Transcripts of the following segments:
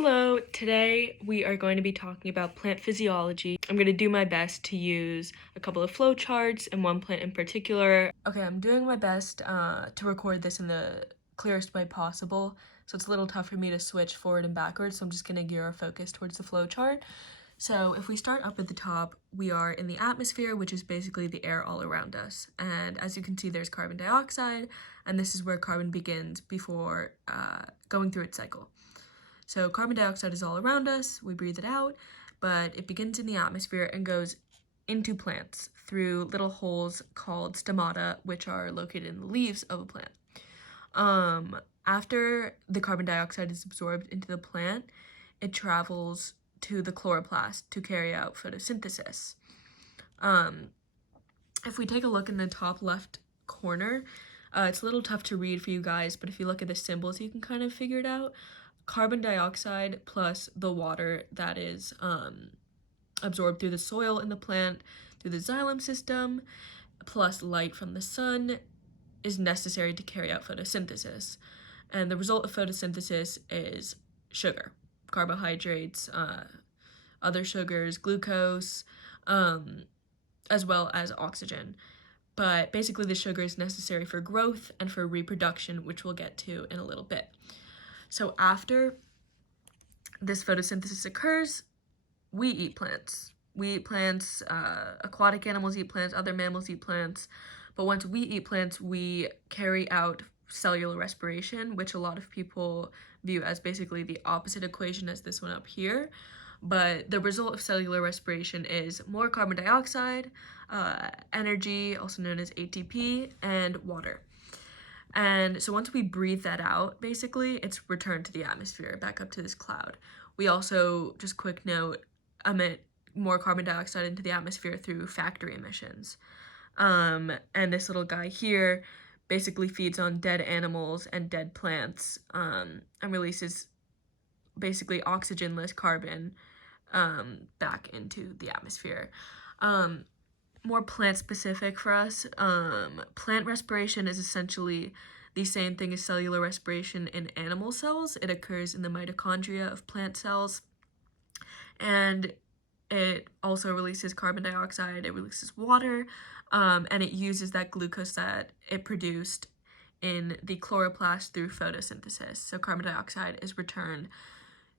Hello, today we are going to be talking about plant physiology. I'm going to do my best to use a couple of flowcharts and one plant in particular. Okay, I'm doing my best to record this in the clearest way possible, so it's a little tough for me to switch forward and backwards, so I'm just going to gear our focus towards the flowchart. So if we start up at the top, we are in the atmosphere, which is basically the air all around us. And as you can see, there's carbon dioxide, and this is where carbon begins before going through its cycle. So carbon dioxide is all around us, we breathe it out, but it begins in the atmosphere and goes into plants through little holes called stomata, which are located in the leaves of a plant. After the carbon dioxide is absorbed into the plant, it travels to the chloroplast to carry out photosynthesis. If we take a look in the top left corner, it's a little tough to read for you guys, but if you look at the symbols, you can kind of figure it out. Carbon dioxide plus the water that is absorbed through the soil in the plant, through the xylem system, plus light from the sun is necessary to carry out photosynthesis. And the result of photosynthesis is sugar, carbohydrates, other sugars, glucose, as well as oxygen. But basically the sugar is necessary for growth and for reproduction, which we'll get to in a little bit. So after this photosynthesis occurs, we eat plants. We eat plants, aquatic animals eat plants, other mammals eat plants. But once we eat plants, we carry out cellular respiration, which a lot of people view as basically the opposite equation as this one up here. But the result of cellular respiration is more carbon dioxide, energy, also known as ATP, and water. And so once we breathe that out, basically, it's returned to the atmosphere, back up to this cloud. We also, just quick note, emit more carbon dioxide into the atmosphere through factory emissions. And this little guy here basically feeds on dead animals and dead plants, and releases basically oxygenless carbon back into the atmosphere. More plant specific for us, plant respiration is essentially the same thing as cellular respiration in animal cells. It occurs in the mitochondria of plant cells, and it also releases carbon dioxide, it releases water, and it uses that glucose that it produced in the chloroplast through photosynthesis. So carbon dioxide is returned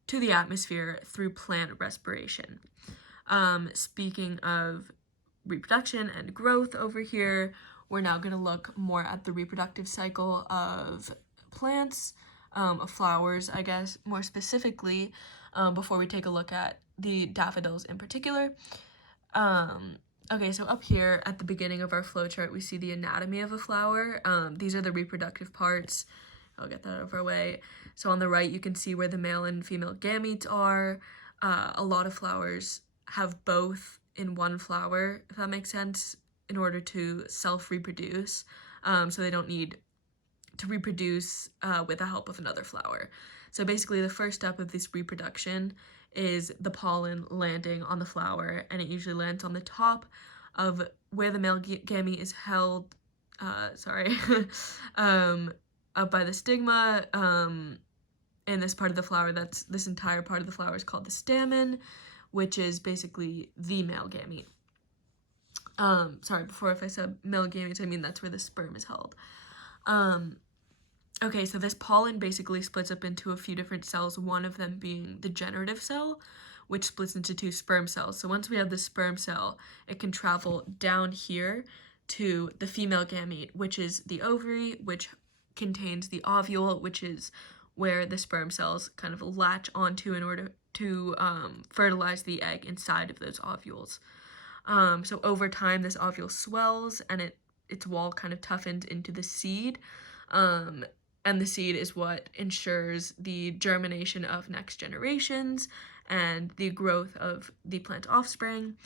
to the atmosphere through plant respiration. Speaking of reproduction and growth over here, we're now going to look more at the reproductive cycle of plants, of flowers, I guess, more specifically, before we take a look at the daffodils in particular. Okay, so up here at the beginning of our flowchart, we see the anatomy of a flower. These are the reproductive parts. I'll get that out of our way. So on the right, you can see where the male and female gametes are. A lot of flowers have both in one flower, if that makes sense, in order to self-reproduce. So they don't need to reproduce with the help of another flower. So basically the first step of this reproduction is the pollen landing on the flower, and it usually lands on the top of where the male gamete is held, up by the stigma. In this part of the flower, this entire part of the flower is called the stamen, which is basically the male gamete. Before if I said male gametes, I mean that's where the sperm is held. Okay, so this pollen basically splits up into a few different cells, one of them being the generative cell, which splits into two sperm cells. So once we have the sperm cell, it can travel down here to the female gamete, which is the ovary, which contains the ovule, which is where the sperm cells kind of latch onto in order to fertilize the egg inside of those ovules. So over time, this ovule swells and its wall kind of toughens into the seed. And the seed is what ensures the germination of next generations and the growth of the plant offspring.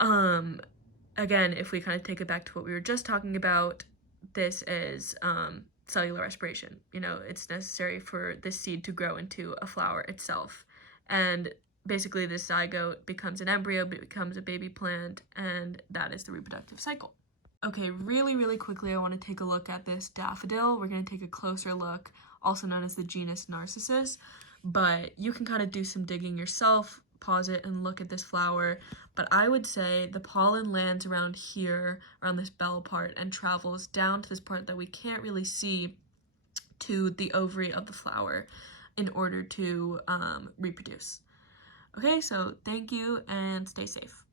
Again, if we kind of take it back to what we were just talking about, this is cellular respiration. You know, it's necessary for this seed to grow into a flower itself. And basically this zygote becomes an embryo, becomes a baby plant, and that is the reproductive cycle. Okay, really quickly, I want to take a look at this daffodil. We're going to take a closer look, also known as the genus Narcissus. but you can kind of do some digging yourself, pause it and look at this flower. But I would say the pollen lands around here, around this bell part, and travels down to this part that we can't really see to the ovary of the flower in order to reproduce. Okay, so thank you and stay safe.